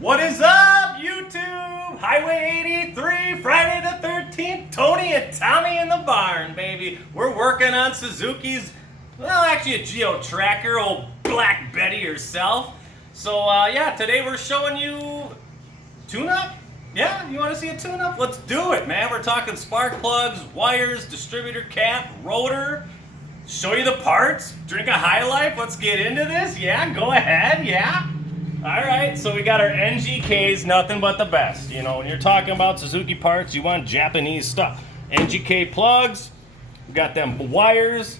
What is up, YouTube? Highway 83, Friday the 13th, Tony and Tommy in the barn, baby. We're working on Suzuki's, well, actually a Geo Tracker, old Black Betty herself. So, yeah, today we're showing you tune-up. Yeah, you want to see a tune-up? Let's do it, man. We're talking spark plugs, wires, distributor cap, rotor. Show you the parts, drink a High Life. Let's get into this. Yeah, go ahead, yeah. All right, so we got our NGKs, nothing but the best. You know, when you're talking about Suzuki parts, you want Japanese stuff. NGK plugs, we got them wires,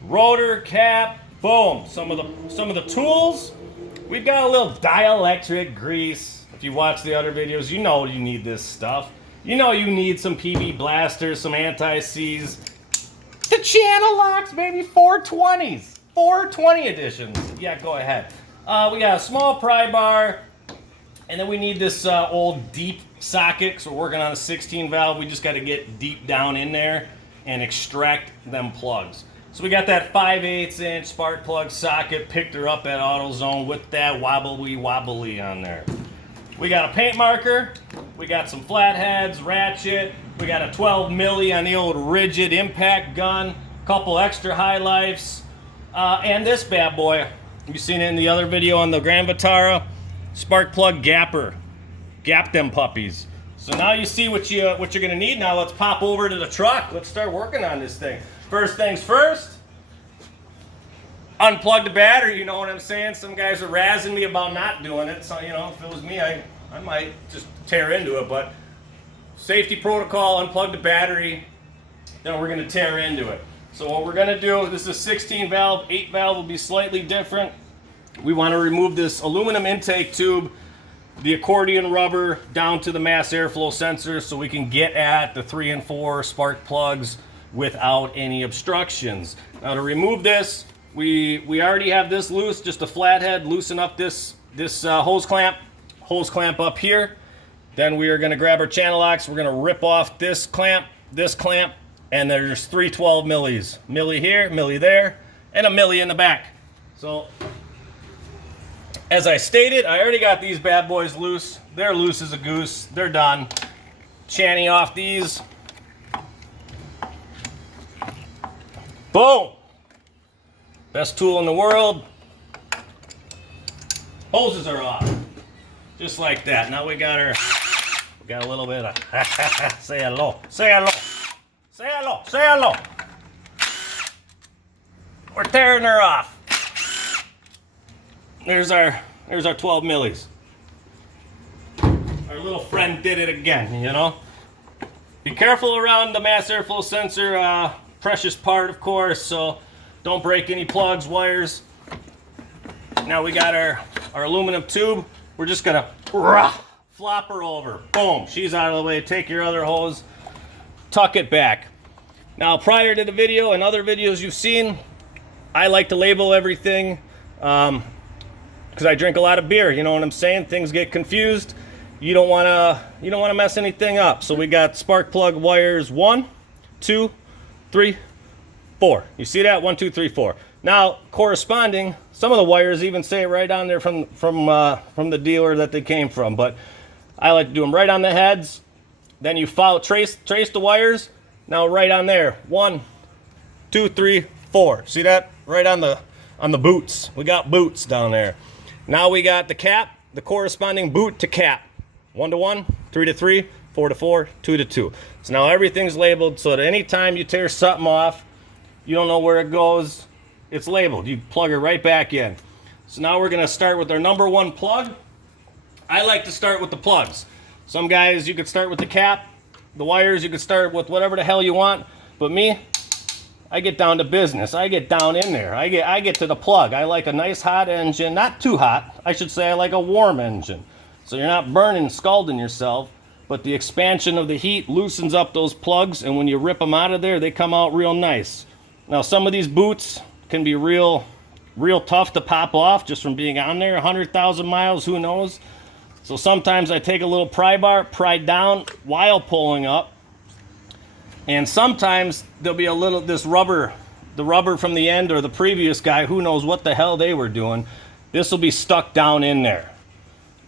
rotor, cap, boom. Some of the tools, we've got a little dielectric grease. If you watch the other videos, you know you need this stuff. You know you need some PV blasters, some anti-seize. The channel locks, baby, 420s, 420 editions. Yeah, go ahead. We got a small pry bar, and then we need this old deep socket, so we're working on a 16 valve. We just got to get deep down in there and extract them plugs. So we got that 5/8 inch spark plug socket, picked her up at AutoZone with that wobbly on there. We got a paint marker, we got some flatheads, ratchet, we got a 12 milli on the old rigid impact gun, a couple extra High Lifes, and this bad boy. You've seen it in the other video on the Grand Vitara, spark plug gapper. Gap them puppies. So now you see what you're gonna need. Now let's pop over to the truck. Let's start working on this thing. First things first, unplug the battery, you know what I'm saying? Some guys are razzing me about not doing it. So, you know, if it was me, I might just tear into it, but safety protocol, unplug the battery, then we're gonna tear into it. So what we're gonna do, this is a 16 valve, 8 valve will be slightly different. We wanna remove this aluminum intake tube, the accordion rubber down to the mass airflow sensor so we can get at the 3 and 4 spark plugs without any obstructions. Now to remove this, we already have this loose, just a flathead, loosen up this hose clamp up here. Then we are gonna grab our channel locks, we're gonna rip off this clamp, and there's 3 12 millis. Milli here, milli there, and a milli in the back. So, as I stated, I already got these bad boys loose. They're loose as a goose. They're done. Channy off these. Boom! Best tool in the world. Hoses are off. Just like that. Now we got a little bit of say hello. Say hello. Say hello, say hello. We're tearing her off. There's our 12 millis. Our little friend did it again, you know. Be careful around the mass airflow sensor, precious part, of course, so don't break any plugs, wires. Now we got our aluminum tube. We're just gonna flop her over. Boom, she's out of the way. Take your other hose. Tuck it back. Now, prior to the video and other videos you've seen, I like to label everything because I drink a lot of beer. You know what I'm saying? Things get confused. You don't want to mess anything up. So we got spark plug wires 1, 2, 3, 4. You see that? 1, 2, 3, 4. Now, corresponding, some of the wires even say it right on there from the dealer that they came from. But I like to do them right on the heads. Then you trace the wires. Now right on there, 1, 2, 3, 4. See that? Right on the boots. We got boots down there. Now we got the cap, the corresponding boot to cap. 1 to 1, 3 to 3, 4 to 4, 2 to 2. So now everything's labeled so that anytime you tear something off, you don't know where it goes. It's labeled. You plug it right back in. So now we're gonna start with our number 1 plug. I like to start with the plugs. Some guys, you could start with the cap, the wires, you could start with whatever the hell you want. But me, I get down to business. I get down in there. I get to the plug. I like a nice hot engine, not too hot. I should say I like a warm engine. So you're not burning, scalding yourself, but the expansion of the heat loosens up those plugs, and when you rip them out of there, they come out real nice. Now some of these boots can be real tough to pop off just from being on there. 100,000 miles, who knows? So sometimes I take a little pry bar, pry down while pulling up. And sometimes there'll be this rubber, the rubber from the end or the previous guy, who knows what the hell they were doing. This will be stuck down in there.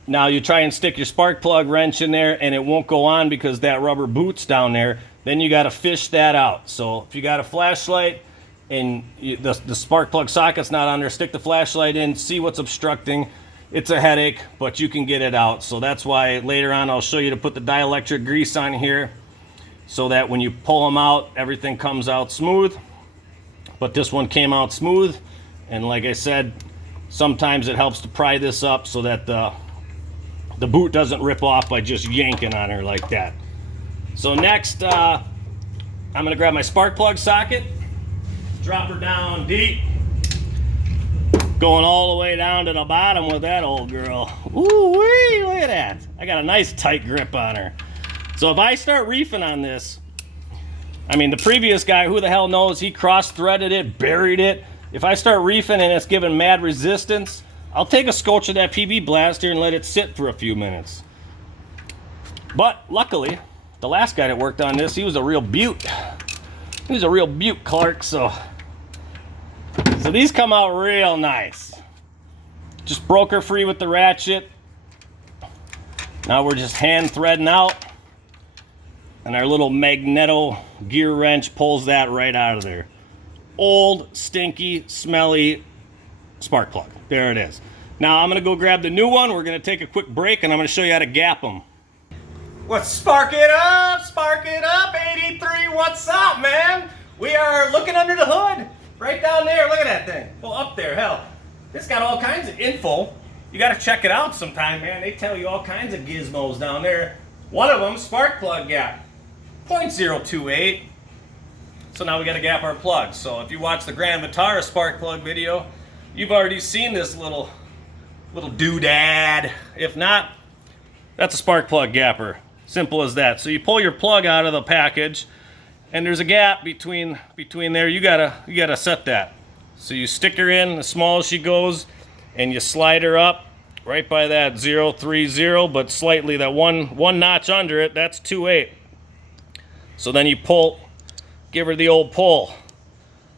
Now you try and stick your spark plug wrench in there and it won't go on because that rubber boot's down there. Then you got to fish that out. So if you got a flashlight and the spark plug socket's not on there, stick the flashlight in, see what's obstructing. It's a headache, but you can get it out. So that's why later on I'll show you to put the dielectric grease on here so that when you pull them out, everything comes out smooth. But this one came out smooth. And like I said, sometimes it helps to pry this up so that the boot doesn't rip off by just yanking on her like that. So next, I'm gonna grab my spark plug socket, drop her down deep, going all the way down to the bottom with that old girl. Ooh-wee, look at that. I got a nice tight grip on her. So if I start reefing on this, I mean, the previous guy, who the hell knows, he cross-threaded it, buried it. If I start reefing and it's giving mad resistance, I'll take a scotch of that PB blaster and let it sit for a few minutes. But luckily, the last guy that worked on this, he was a real beaut. He was a real beaut, Clark, so these come out real nice. Just broke her free with the ratchet. Now we're just hand threading out. And our little magneto gear wrench pulls that right out of there. Old, stinky, smelly spark plug. There it is. Now I'm gonna go grab the new one. We're gonna take a quick break and I'm gonna show you how to gap them. Let's spark it up, 83, what's up, man? We are looking under the hood, right down there, look at that thing. Well, up there, hell. It's got all kinds of info. You gotta check it out sometime, man. They tell you all kinds of gizmos down there. One of them, spark plug gap, 0.028. So now we gotta gap our plugs. So if you watch the Grand Vitara spark plug video, you've already seen this little doodad. If not, that's a spark plug gapper. Simple as that. So you pull your plug out of the package, and there's a gap between there. You gotta set that. So you stick her in as small as she goes, and you slide her up right by that 030, but slightly that one notch under it. That's 2.8. So then you pull, give her the old pull.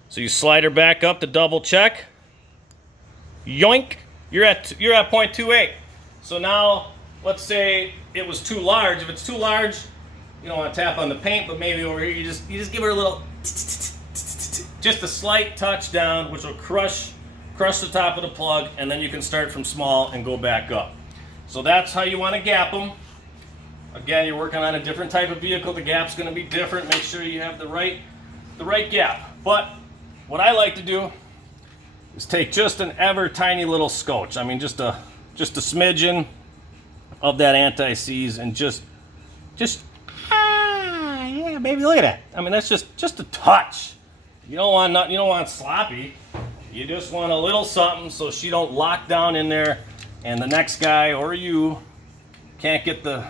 So you slide her back up to double check. Yoink! You're at 0.28. So now, let's say it was too large. If it's too large, you don't want to tap on the paint, but maybe over here you just give her a little, just a slight touch down, which will crush the top of the plug, and then you can start from small and go back up. So that's how you want to gap them. Again, you're working on a different type of vehicle. The gap's going to be different. Make sure you have the right gap. But what I like to do is take just an ever tiny little scotch. I mean, just a smidgen of that anti-seize, and just yeah, baby, look at that. I mean, that's just a touch. You don't want nothing. You don't want sloppy. You just want a little something so she don't lock down in there, and the next guy or you can't get the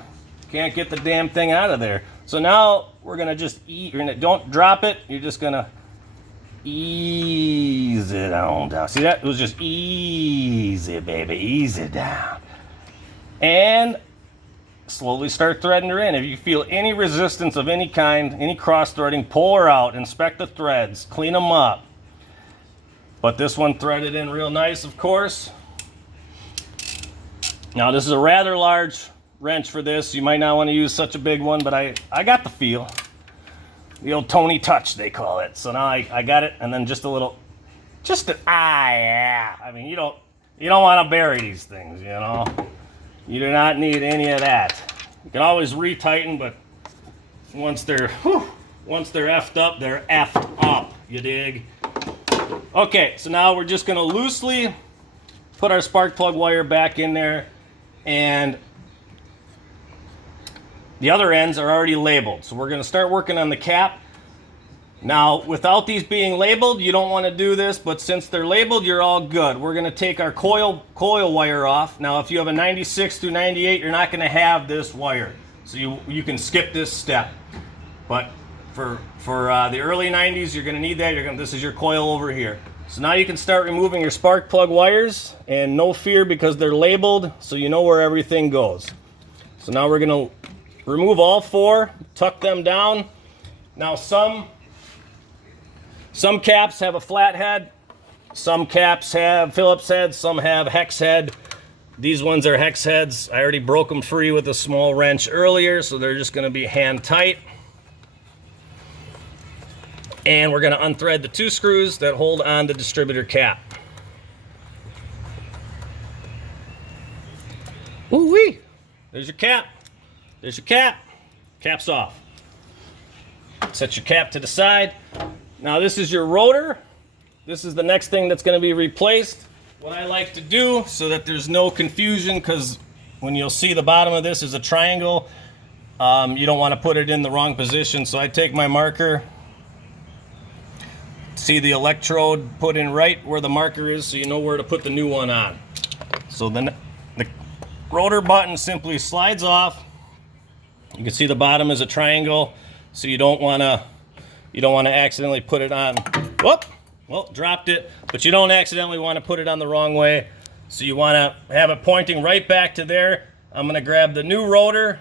damn thing out of there. So now we're gonna just don't drop it. You're just gonna ease it on down. See that? It was just easy, baby, ease it down. And slowly start threading her in. If you feel any resistance of any kind, any cross threading, pull her out, inspect the threads, clean them up. But this one threaded in real nice, of course. Now this is a rather large wrench for this. You might not want to use such a big one, but I got the feel. The old Tony touch, they call it. So now I got it, and then just a little, yeah. I mean, you don't want to bury these things, you know. You do not need any of that. You can always retighten, but once they're effed up, they're effed up. You dig? Okay, so now we're just gonna loosely put our spark plug wire back in there, and the other ends are already labeled. So we're gonna start working on the cap. Now, without these being labeled, you don't want to do this, but since they're labeled, you're all good. We're going to take our coil wire off. Now, if you have a 96 through 98, you're not going to have this wire. So you can skip this step. But for the early 90s, you're going to need that. This is your coil over here. So now you can start removing your spark plug wires, and no fear because they're labeled, so you know where everything goes. So now we're going to remove all four, tuck them down. Now some caps have a flat head, some caps have Phillips head, some have hex head. These ones are hex heads. I already broke them free with a small wrench earlier, so they're just going to be hand tight. And we're going to unthread the 2 screws that hold on the distributor cap. Ooh-wee! There's your cap. There's your cap. Cap's off. Set your cap to the side. Now this is your rotor. This is the next thing that's going to be replaced. What I like to do, so that there's no confusion, because when you'll see the bottom of this is a triangle, you don't want to put it in the wrong position. So I take my marker, see the electrode put in right where the marker is, so you know where to put the new one on. So then the rotor button simply slides off. You can see the bottom is a triangle, so you don't want to accidentally put it on. Whoop! Well, dropped it, but you don't accidentally want to put it on the wrong way. So you want to have it pointing right back to there. I'm going to grab the new rotor,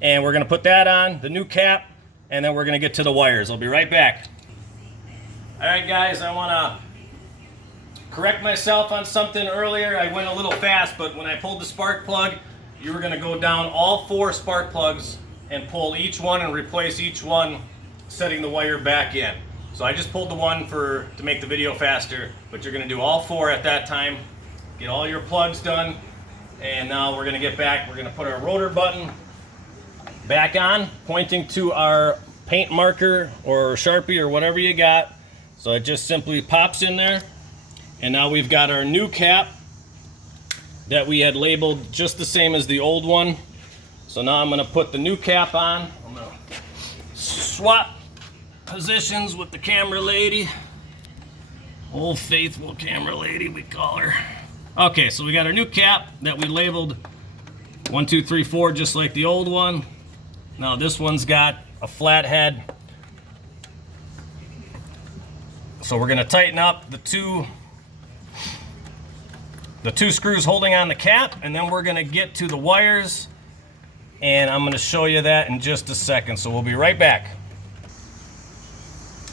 and we're going to put that on, the new cap, and then we're going to get to the wires. I'll be right back. All right, guys, I want to correct myself on something earlier. I went a little fast, but when I pulled the spark plug, you were going to go down all 4 spark plugs and pull each one and replace each one, setting the wire back in. So I just pulled the one to make the video faster, but you're going to do all 4 at that time. Get all your plugs done, and now we're going to get back. We're going to put our rotor button back on, pointing to our paint marker or Sharpie or whatever you got. So it just simply pops in there, and now we've got our new cap that we had labeled just the same as the old one. So now I'm going to put the new cap on. I'm going to swap positions with the camera lady. Old faithful camera lady, we call her. Okay, so we got our new cap that we labeled 1, 2, 3, 4, just like the old one. Now this one's got a flat head. So we're going to tighten up the two screws holding on the cap, and then we're going to get to the wires, and I'm going to show you that in just a second. So we'll be right back.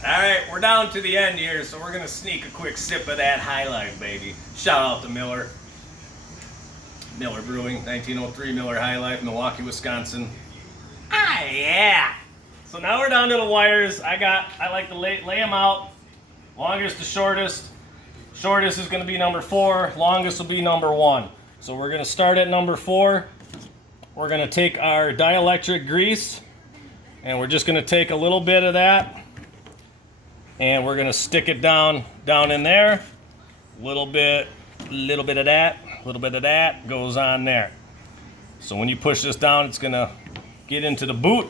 All right, we're down to the end here, so we're going to sneak a quick sip of that High Life, baby. Shout out to Miller. Miller Brewing, 1903 Miller High Life, Milwaukee, Wisconsin. Ah, yeah. So now we're down to the wires. I like to lay them out. Longest to shortest. Shortest is going to be number 4. Longest will be number 1. So we're going to start at number 4. We're going to take our dielectric grease, and we're just going to take a little bit of that, and we're going to stick it down in there. Little bit of that goes on there. So when you push this down, it's going to get into the boot.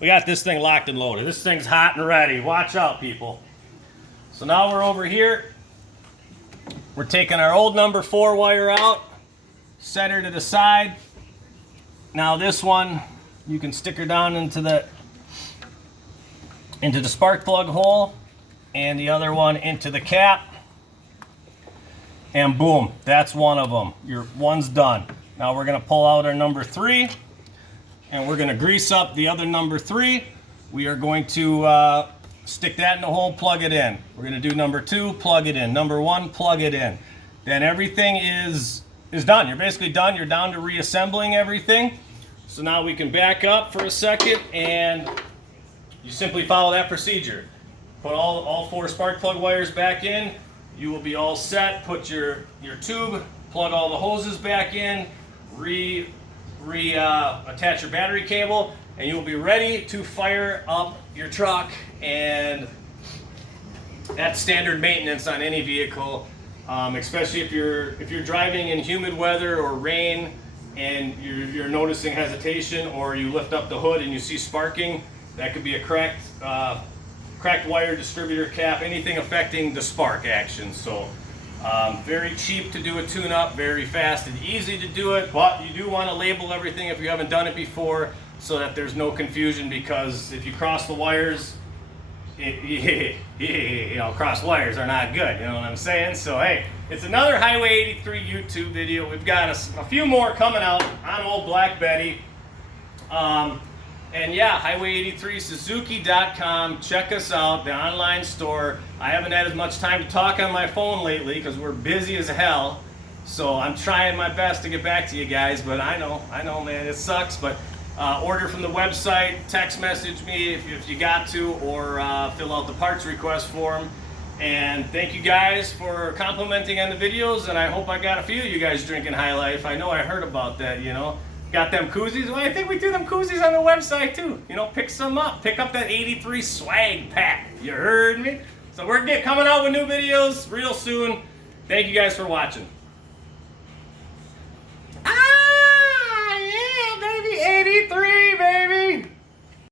We got this thing locked and loaded. This thing's hot and ready. Watch out, people. So now we're over here. We're taking our old number 4 wire out, set her to the side. Now this one, you can stick her down into the spark plug hole, and the other one into the cap. And boom, that's one of them. Your one's done. Now we're going to pull out our number 3, and we're going to grease up the other number 3. We are going to stick that in the hole, plug it in. We're going to do number 2, plug it in. Number 1, plug it in. Then everything is done. You're basically done. You're down to reassembling everything. So now we can back up for a second, and you simply follow that procedure. Put all 4 spark plug wires back in. You will be all set. Put your tube, plug all the hoses back in, attach your battery cable, and you will be ready to fire up your truck. And that's standard maintenance on any vehicle, especially if you're driving in humid weather or rain and you're noticing hesitation, or you lift up the hood and you see sparking. That could be a cracked wire, distributor cap, anything affecting the spark action. So very cheap to do a tune-up, very fast and easy to do it, but you do want to label everything if you haven't done it before, so that there's no confusion, because if you cross the wires, cross wires are not good, you know what I'm saying? So hey, it's another Highway 83 YouTube video. We've got a few more coming out on old Black Betty. And yeah, Highway83Suzuki.com. Check us out, the online store. I haven't had as much time to talk on my phone lately because we're busy as hell. So I'm trying my best to get back to you guys, but I know, man, it sucks. But order from the website, text message me if you got to, or fill out the parts request form. And thank you guys for complimenting on the videos, and I hope I got a few of you guys drinking High Life. I know I heard about that, you know. Got them koozies. Well, I think we do them koozies on the website too. You know, pick some up. Pick up that 83 swag pack. You heard me? So we're coming out with new videos real soon. Thank you guys for watching. Ah, yeah, baby, 83, baby.